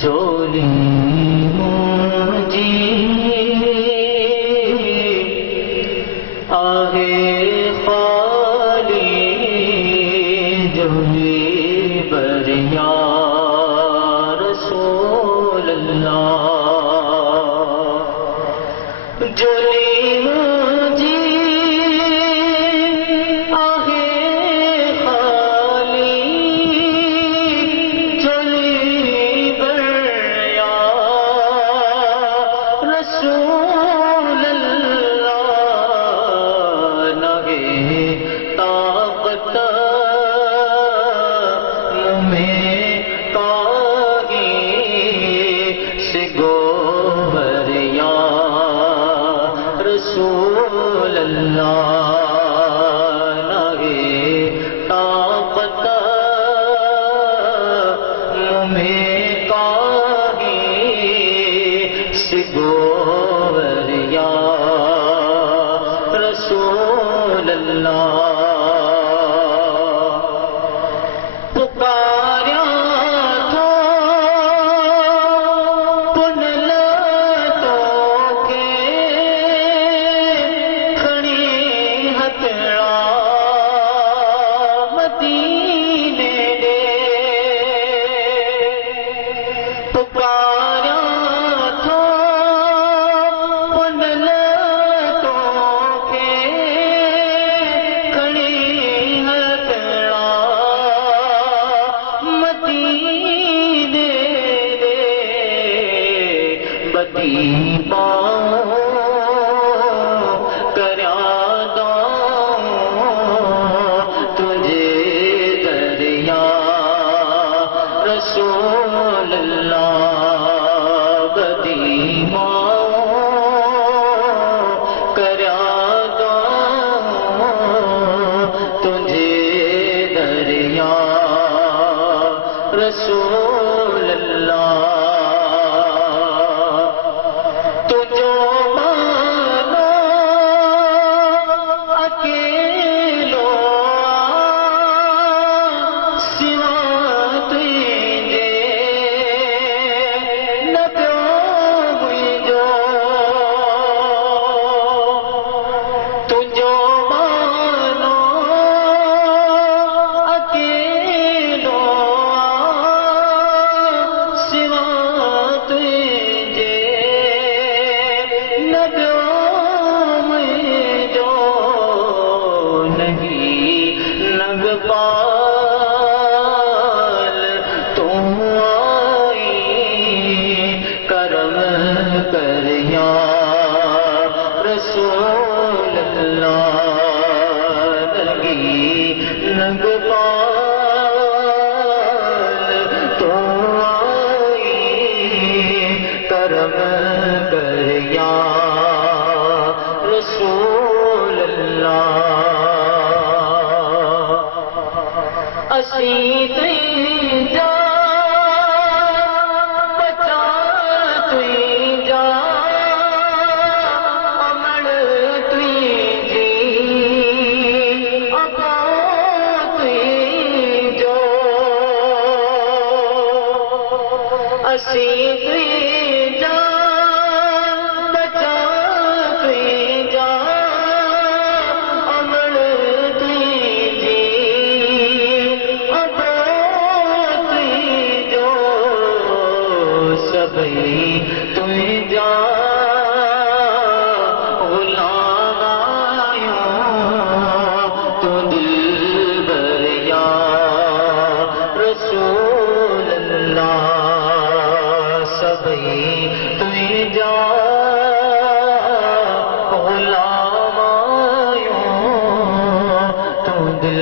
झोली मुझी आहे खाली झोली बरिया रसूल अल्लाह झोली मुझी रसूल अल्लाह नगे ताकत मुमें काहे सिगोवरिया रसूल अल्लाह तुझे दरिया रसूल अल्लाह बदीमा करया दो तुझे दरिया रसूल अल्लाह रसूल अल्लाह लगी नगपाल तो आई करम करिया रसूल अल्लाह असी जा बचा तुई जा असी तुई जा बचा तुई जा अमर तुई जी अब तुई जो सभई तुई जा गुलाम आयो तू दिल बरिया रसूल अल्लाह तुई जा गुलाम आयो तू दिल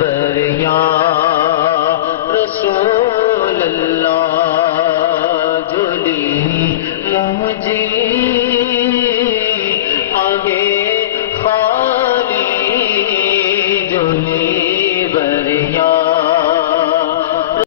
बरिया रसूल अल्लाह झोली मुझे